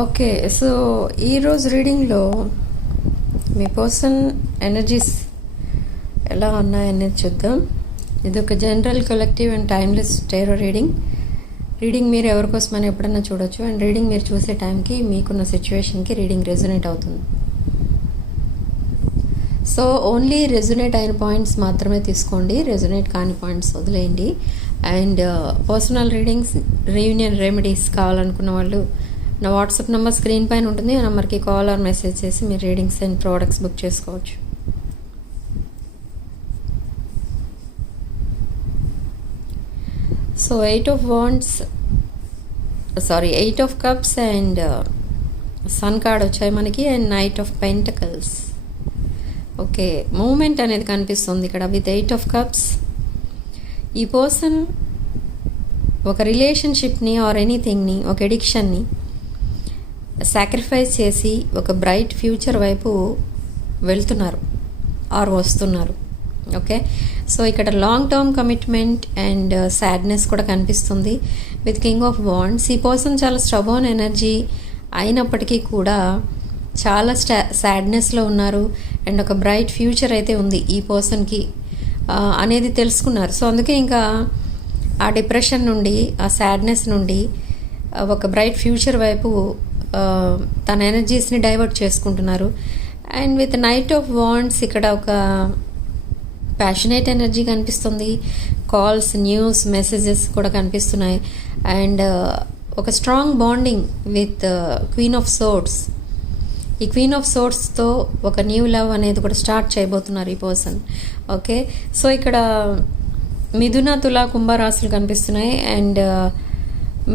Okay. So, ఈరోజు రీడింగ్‌లో మీ person energies ఎలా ఉన్నాయనేది చూద్దాం. ఇదొక general, collective and timeless tarot reading. Reading మీరు ఎవరి కోసమని ఎప్పుడన్నా చూడొచ్చు. అండ్ రీడింగ్ మీరు చూసే టైంకి మీకున్న సిచ్యువేషన్కి రీడింగ్ రెజొనేట్ అవుతుంది. సో ఓన్లీ రెజొనేట్ అయిన పాయింట్స్ మాత్రమే తీసుకోండి, రెజొనేట్ కాని పాయింట్స్ వదిలేయండి. And personal readings, reunion remedies కావాలనుకున్న వాళ్ళు నా వాట్సాప్ నెంబర్ స్క్రీన్ పైన ఉంటుంది. ఆ నెంబర్కి కాల్ ఆర్ మెసేజ్ చేసి మీరు రీడింగ్స్ అండ్ ప్రోడక్ట్స్ బుక్ చేసుకోవచ్చు. So 8 of Cups and sun card వచ్చాయి మనకి, and knight of pentacles. Okay, moment అనేది కనిపిస్తుంది ఇక్కడ విత్ 8 of Cups. ఈ పర్సన్ ఒక రిలేషన్షిప్ని ఆర్ ఎనీథింగ్ని, ఒక ఎడిక్షన్ని సాక్రిఫైస్ చేసి ఒక బ్రైట్ ఫ్యూచర్ వైపు వెళ్తున్నారు ఆర్ వస్తున్నారు. ఓకే, సో ఇక్కడ long term commitment and sadness కూడా కనిపిస్తుంది విత్ కింగ్ ఆఫ్ వాండ్స్. ఈ పర్సన్ చాలా స్టబర్న్ ఎనర్జీ అయినప్పటికీ కూడా చాలా సాడ్నెస్లో ఉన్నారు. అండ్ ఒక బ్రైట్ ఫ్యూచర్ అయితే ఉంది ఈ పర్సన్కి అనేది తెలుసుకున్నారు. సో అందుకే ఇంకా ఆ డిప్రెషన్ నుండి, ఆ సాడ్నెస్ నుండి ఒక బ్రైట్ ఫ్యూచర్ వైపు తన ఎనర్జీస్ని డైవర్ట్ చేసుకుంటున్నారు. And with knight of wands ఇక్కడ ఒక ప్యాషనేట్ ఎనర్జీ కనిపిస్తుంది. కాల్స్, న్యూస్, మెసేజెస్ కూడా కనిపిస్తున్నాయి. అండ్ ఒక strong bonding with queen of swords. ఈ క్వీన్ ఆఫ్ సోర్డ్స్తో ఒక న్యూ లవ్ అనేది కూడా స్టార్ట్ చేయబోతున్నారు ఈ పర్సన్. ఓకే, సో ఇక్కడ మిథున, తుల, కుంభ రాశులు కనిపిస్తున్నాయి. అండ్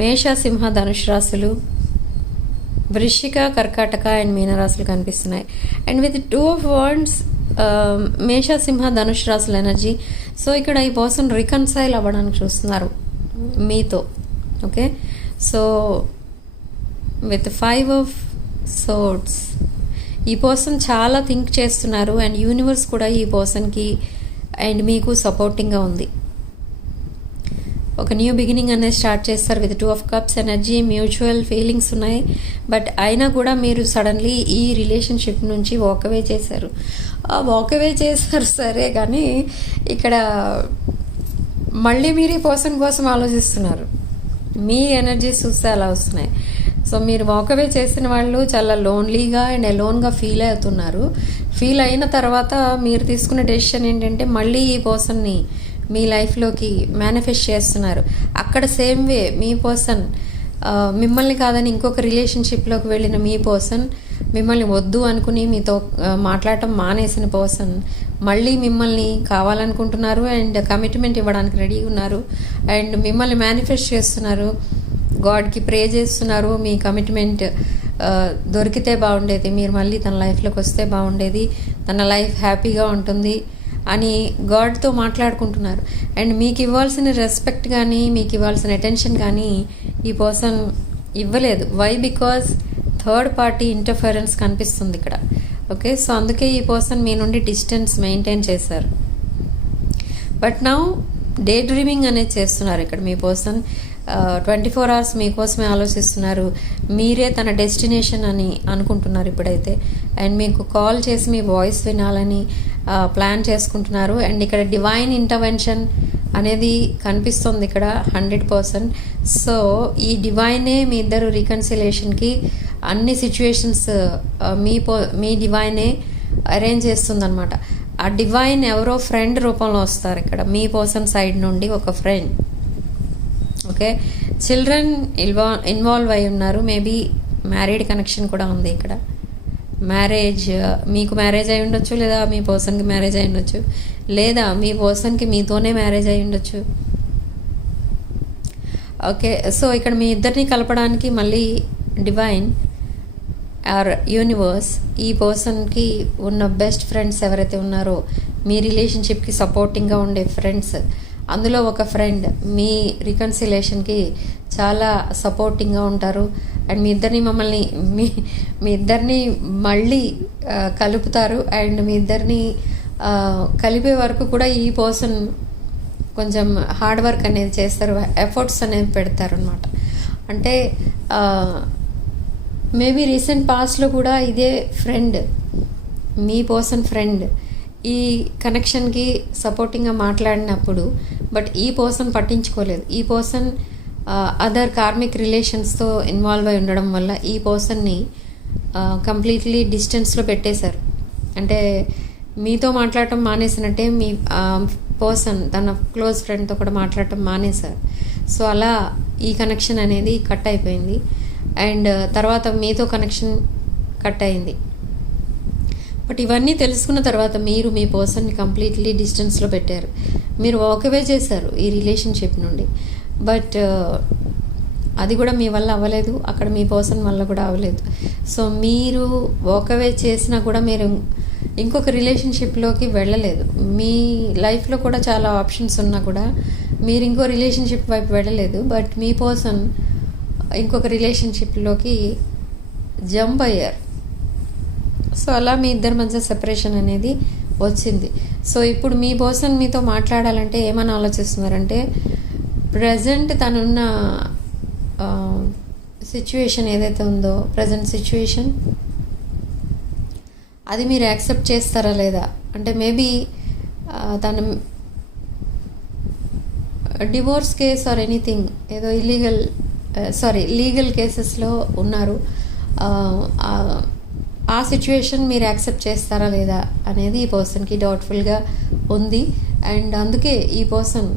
మేష, సింహ, ధనుష్ రాశులు, వృశ్చిక, కర్కాటక అండ్ మీన రాశులు కనిపిస్తున్నాయి. అండ్ విత్ 2 of Wands మేష, సింహ, ధనుష్ రాశుల ఎనర్జీ. సో ఇక్కడ ఈ పర్సన్ రికన్సైల్ అవ్వడానికి చూస్తున్నారు మీతో. Okay, so with 5 of Swords ఈ పర్సన్ చాలా థింక్ చేస్తున్నారు. అండ్ యూనివర్స్ కూడా ఈ పర్సన్కి అండ్ మీకు సపోర్టింగ్గా ఉంది. ఒక న్యూ బిగినింగ్ అనేది స్టార్ట్ చేస్తారు with 2 of Cups energy. Mutual feelings ఉన్నాయి, బట్ అయినా కూడా మీరు సడన్లీ ఈ రిలేషన్షిప్ నుంచి వాకవే చేశారు. సరే, కానీ ఇక్కడ మళ్ళీ మీరు ఈ పర్సన్ కోసం ఆలోచిస్తున్నారు. మీ ఎనర్జీస్ చూస్తే అలా వస్తున్నాయి. సో మీరు వాకవే చేసిన వాళ్ళు చాలా లోన్లీగా అండ్ అలోన్గా ఫీల్ అవుతున్నారు. ఫీల్ అయిన తర్వాత మీరు తీసుకున్న డెసిషన్ ఏంటంటే మళ్ళీ ఈ పర్సన్ని మీ లైఫ్లోకి మేనిఫెస్ట్ చేస్తున్నారు. అక్కడ సేమ్ వే మీ పర్సన్ మిమ్మల్ని కాదని ఇంకొక రిలేషన్షిప్లోకి వెళ్ళిన మీ పర్సన్, మిమ్మల్ని వద్దు అనుకుని మీతో మాట్లాడటం మానేసిన పర్సన్ మళ్ళీ మిమ్మల్ని కావాలనుకుంటున్నారు అండ్ కమిట్మెంట్ ఇవ్వడానికి రెడీగా ఉన్నారు. అండ్ మిమ్మల్ని మేనిఫెస్ట్ చేస్తున్నారు, గాడ్కి ప్రే చేస్తున్నారు. మీ కమిట్మెంట్ దొరికితే బాగుండేది, మీరు మళ్ళీ తన లైఫ్లోకి వస్తే బాగుండేది, తన లైఫ్ హ్యాపీగా ఉంటుంది అని గాడ్తో మాట్లాడుకుంటున్నారు. అండ్ మీకు ఇవ్వాల్సిన రెస్పెక్ట్ కానీ, మీకు ఇవ్వాల్సిన అటెన్షన్ కానీ ఈ పర్సన్ ఇవ్వలేదు. Why? Because third party interference కనిపిస్తుంది ఇక్కడ. ఓకే, సో అందుకే ఈ పర్సన్ మీ నుండి డిస్టెన్స్ మెయింటైన్ చేశారు. బట్ నౌ డే డ్రీమింగ్ అనేది చేస్తున్నారు ఇక్కడ మీ పర్సన్. 24 hours మీకోసమే ఆలోచిస్తున్నారు. మీరే తన డెస్టినేషన్ అని అనుకుంటున్నారు ఇప్పుడైతే. అండ్ మీకు కాల్ చేసి మీ వాయిస్ వినాలని ప్లాన్ చేసుకుంటున్నారు. అండ్ ఇక్కడ డివైన్ ఇంటర్వెన్షన్ అనేది కనిపిస్తుంది ఇక్కడ 100%. సో ఈ డివైనే మీ ఇద్దరు రీకన్సిలేషన్కి అన్ని సిచ్యువేషన్స్ మీ డివైనే అరేంజ్ చేస్తుంది అనమాట. ఆ డివైన్ ఎవరో ఫ్రెండ్ రూపంలో వస్తారు ఇక్కడ మీ పర్సన్ సైడ్ నుండి, ఒక ఫ్రెండ్. ఓకే, చిల్డ్రన్ ఇన్వాల్వ్ అయి ఉన్నారు. మేబీ మ్యారీడ్ కనెక్షన్ కూడా ఉంది ఇక్కడ. మ్యారేజ్, మీకు మ్యారేజ్ అయి ఉండొచ్చు, లేదా మీ పర్సన్కి మ్యారేజ్ అయి ఉండొచ్చు, లేదా మీ పర్సన్కి మీతోనే మ్యారేజ్ అయి ఉండొచ్చు. ఓకే, సో ఇక్కడ మీ ఇద్దరిని కలపడానికి మళ్ళీ డివైన్ ఆర్ యూనివర్స్ ఈ పర్సన్కి ఉన్న బెస్ట్ ఫ్రెండ్స్ ఎవరైతే ఉన్నారో, మీ రిలేషన్షిప్కి సపోర్టింగ్గా ఉండే ఫ్రెండ్స్, అందులో ఒక ఫ్రెండ్ మీ రికన్సిలేషన్కి చాలా సపోర్టింగ్గా ఉంటారు. అండ్ మీ ఇద్దరిని మళ్ళీ కలుపుతారు. అండ్ మీ ఇద్దరిని కలిపే వరకు కూడా ఈ పర్సన్ కొంచెం హార్డ్ వర్క్ అనేది చేస్తారు, ఎఫర్ట్స్ అనేవి పెడతారు అనమాట. అంటే మేబీ రీసెంట్ పాస్ట్లో కూడా ఇదే ఫ్రెండ్, మీ పర్సన్ ఫ్రెండ్ ఈ కనెక్షన్కి సపోర్టింగ్గా మాట్లాడినప్పుడు బట్ ఈ పర్సన్ పట్టించుకోలేదు. ఈ పర్సన్ అదర్ కార్మిక్ రిలేషన్స్తో ఇన్వాల్వ్ అయి ఉండడం వల్ల ఈ పర్సన్ని కంప్లీట్లీ డిస్టెన్స్లో పెట్టేశారు. అంటే మీతో మాట్లాడటం మానేసినట్టే మీ పర్సన్ తన క్లోజ్ ఫ్రెండ్తో కూడా మాట్లాడటం మానేశారు. సో అలా ఈ కనెక్షన్ అనేది కట్ అయిపోయింది. అండ్ తర్వాత మీతో కనెక్షన్ కట్ అయింది. బట్ ఇవన్నీ తెలుసుకున్న తర్వాత మీరు మీ పర్సన్ని కంప్లీట్లీ డిస్టెన్స్లో పెట్టారు. మీరు వాకవే చేశారు ఈ రిలేషన్షిప్ నుండి. బట్ అది కూడా మీ వల్ల అవ్వలేదు, అక్కడ మీ పర్సన్ వల్ల కూడా అవ్వలేదు. సో మీరు వాకవే చేసినా కూడా మీరు ఇంకొక రిలేషన్షిప్లోకి వెళ్ళలేదు. మీ లైఫ్లో కూడా చాలా ఆప్షన్స్ ఉన్నా కూడా మీరు ఇంకో రిలేషన్షిప్ వైపు వెళ్ళలేదు. బట్ మీ పర్సన్ ఇంకొక రిలేషన్షిప్లోకి జంప్ అయ్యారు. సో అలా మీ ఇద్దరి మధ్య సెపరేషన్ అనేది వచ్చింది. సో ఇప్పుడు మీ పర్సన్ మీతో మాట్లాడాలంటే ఏమని ఆలోచిస్తున్నారంటే, ప్రజెంట్ తనున్న సిచ్యువేషన్ ఏదైతే ఉందో, ప్రజెంట్ సిచ్యువేషన్ అది మీరు యాక్సెప్ట్ చేస్తారా లేదా. అంటే మేబీ తను డివోర్స్ కేస్ ఆర్ ఎనీథింగ్ ఏదో లీగల్ కేసెస్లో ఉన్నారు. ఆ సిచ్యువేషన్ మీరు యాక్సెప్ట్ చేస్తారా లేదా అనేది ఈ పర్సన్కి డౌట్ఫుల్గా ఉంది. అండ్ అందుకే ఈ పర్సన్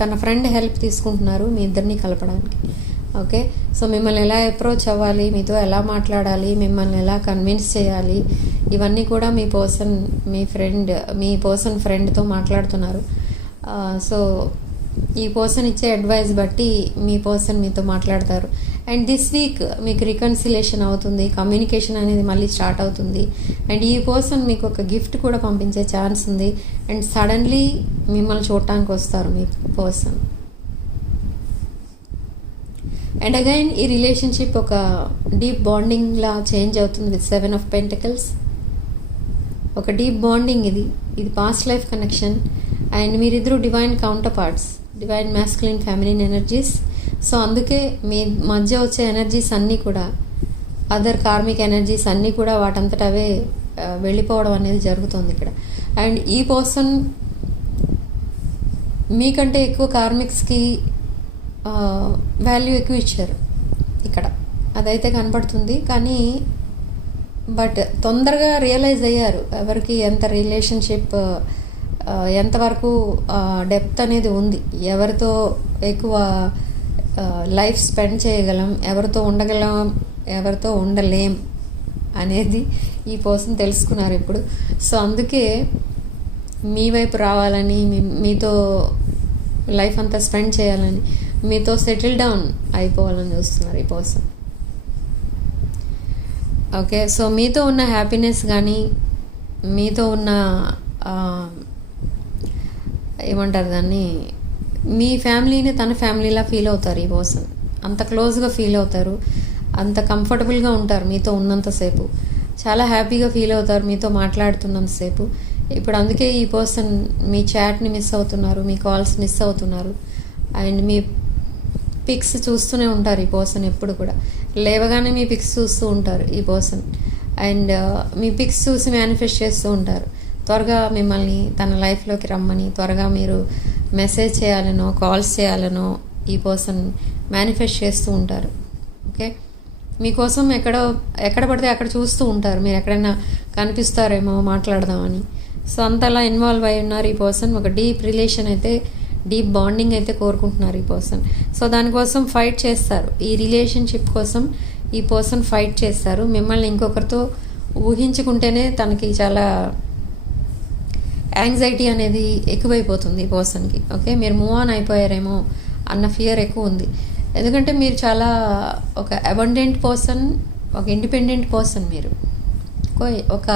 తన ఫ్రెండ్ హెల్ప్ తీసుకుంటున్నారు మీ ఇద్దరిని కలపడానికి. ఓకే, సో మిమ్మల్ని ఎలా అప్రోచ్ అవ్వాలి, మీతో ఎలా మాట్లాడాలి, మిమ్మల్ని ఎలా కన్విన్స్ చేయాలి, ఇవన్నీ కూడా మీ పర్సన్ ఫ్రెండ్తో మాట్లాడుతున్నారు. సో ఈ పర్సన్ ఇచ్చే అడ్వైస్ బట్టి మీ పర్సన్ మీతో మాట్లాడతారు. అండ్ దిస్ వీక్ మీకు రికన్సిలేషన్ అవుతుంది, కమ్యూనికేషన్ అనేది మళ్ళీ స్టార్ట్ అవుతుంది. అండ్ ఈ పర్సన్ మీకు ఒక గిఫ్ట్ కూడా పంపించే ఛాన్స్ ఉంది. అండ్ సడన్లీ మిమ్మల్ని చూడటానికి వస్తారు మీ పర్సన్. అండ్ అగైన్ ఈ రిలేషన్షిప్ ఒక డీప్ బాండింగ్లా చేంజ్ అవుతుంది విత్ 7 of Pentacles. ఒక డీప్ బాండింగ్ ఇది పాస్ట్ లైఫ్ కనెక్షన్. అండ్ మీరిద్దరూ divine counter parts, divine masculine feminine energies. So అందుకే మీ మధ్య వచ్చే ఎనర్జీస్ అన్నీ కూడా, అదర్ కార్మిక్ ఎనర్జీస్ అన్నీ కూడా వాటంతట అవే వెళ్ళిపోవడం అనేది జరుగుతుంది ఇక్కడ. అండ్ ఈ పర్సన్ మీకంటే ఎక్కువ కార్మిక్స్కి వాల్యూ ఎక్కువ ఇచ్చారు ఇక్కడ, అదైతే కనపడుతుంది. కానీ బట్ తొందరగా రియలైజ్ అయ్యారు ఎవరికి ఎంత రిలేషన్షిప్ ఎంతవరకు డెప్త్ అనేది ఉంది, ఎవరితో ఎక్కువ లైఫ్ స్పెండ్ చేయగలం, ఎవరితో ఉండగలం, ఎవరితో ఉండలేం అనేది ఈ పర్సన్ తెలుసుకున్నారు ఇప్పుడు. సో అందుకే మీ వైపు రావాలని, మీతో లైఫ్ అంతా స్పెండ్ చేయాలని, మీతో సెటిల్ డౌన్ అయిపోవాలని చూస్తున్నారు ఈ పర్సన్. ఓకే, సో మీతో ఉన్న హ్యాపీనెస్ కానీ, మీతో ఉన్న ఏమంటారు దాన్ని, మీ ఫ్యామిలీని తన ఫ్యామిలీలా ఫీల్ అవుతారు ఈ పర్సన్. అంత క్లోజ్గా ఫీల్ అవుతారు, అంత కంఫర్టబుల్గా ఉంటారు మీతో ఉన్నంతసేపు, చాలా హ్యాపీగా ఫీల్ అవుతారు మీతో మాట్లాడుతున్నంతసేపు. ఇప్పుడు అందుకే ఈ పర్సన్ మీ చాట్ని మిస్ అవుతున్నారు, మీ కాల్స్ మిస్ అవుతున్నారు. అండ్ మీ పిక్స్ చూస్తూనే ఉంటారు ఈ పర్సన్. ఎప్పుడు కూడా లేవగానే మీ పిక్స్ చూస్తూ ఉంటారు ఈ పర్సన్. అండ్ మీ పిక్స్ చూసి మేనిఫెస్ట్ చేస్తూ ఉంటారు త్వరగా మిమ్మల్ని తన లైఫ్లోకి రమ్మని, త్వరగా మీరు మెసేజ్ చేయాలనో కాల్స్ చేయాలనో ఈ పర్సన్ మేనిఫెస్ట్ చేస్తూ ఉంటారు. ఓకే, మీకోసం ఎక్కడ పడితే అక్కడ చూస్తూ ఉంటారు, మీరు ఎక్కడైనా కనిపిస్తారేమో మాట్లాడదామని. సో అంతలా ఇన్వాల్వ్ అయి ఉన్నారు ఈ పర్సన్. ఒక డీప్ రిలేషన్ అయితే, డీప్ బాండింగ్ అయితే కోరుకుంటున్నారు ఈ పర్సన్. సో దానికోసం ఫైట్ చేస్తారు, ఈ రిలేషన్షిప్ కోసం ఈ పర్సన్ ఫైట్ చేస్తారు. మిమ్మల్ని ఇంకొకరితో ఊహించుకుంటేనే తనకి చాలా యాంగ్జైటీ అనేది ఎక్కువైపోతుంది ఈ పర్సన్కి. ఓకే, మీరు మూవ్ ఆన్ అయిపోయారేమో అన్న ఫియర్ ఎక్కువ ఉంది. ఎందుకంటే మీరు చాలా ఒక అబండెంట్ పర్సన్, ఒక ఇండిపెండెంట్ పర్సన్. మీరు ఒక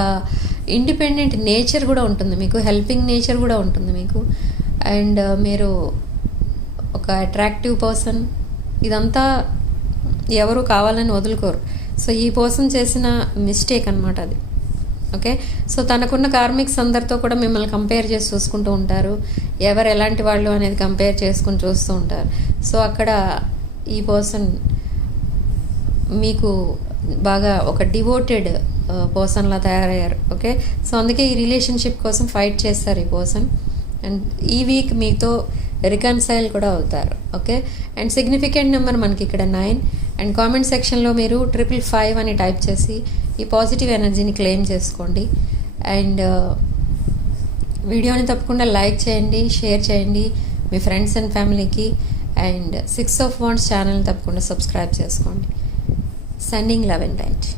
ఇండిపెండెంట్ నేచర్ కూడా ఉంటుంది మీకు, హెల్పింగ్ నేచర్ కూడా ఉంటుంది మీకు. అండ్ మీరు ఒక అట్రాక్టివ్ పర్సన్. ఇదంతా ఎవరు కావాలని వదులుకోరు. సో ఈ పర్సన్ చేసిన మిస్టేక్ అనమాట అది. ఓకే, సో తనకున్న కార్మిక్స్ అందరితో కూడా మిమ్మల్ని కంపేర్ చేసి చూసుకుంటూ ఉంటారు, ఎవరు ఎలాంటి వాళ్ళు అనేది కంపేర్ చేసుకుని చూస్తూ ఉంటారు. సో అక్కడ ఈ పర్సన్ మీకు బాగా ఒక డివోటెడ్ పర్సన్లా తయారయ్యారు. ఓకే, సో అందుకే ఈ రిలేషన్షిప్ కోసం ఫైట్ చేస్తారు ఈ పర్సన్. అండ్ ఈ వీక్ మీతో రికన్సైల్ కూడా అవుతారు. ఓకే, అండ్ సిగ్నిఫికెంట్ నెంబర్ మనకి ఇక్కడ 9. అండ్ కామెంట్ సెక్షన్లో మీరు 555 అని టైప్ చేసి ఈ పాజిటివ్ ఎనర్జీని క్లెయిమ్ చేసుకోండి. అండ్ వీడియోని తప్పకుండా లైక్ చేయండి, షేర్ చేయండి మీ ఫ్రెండ్స్ అండ్ ఫ్యామిలీకి. అండ్ 6 of Wands ఛానల్ని తప్పకుండా సబ్స్క్రైబ్ చేసుకోండి. Sending love and light.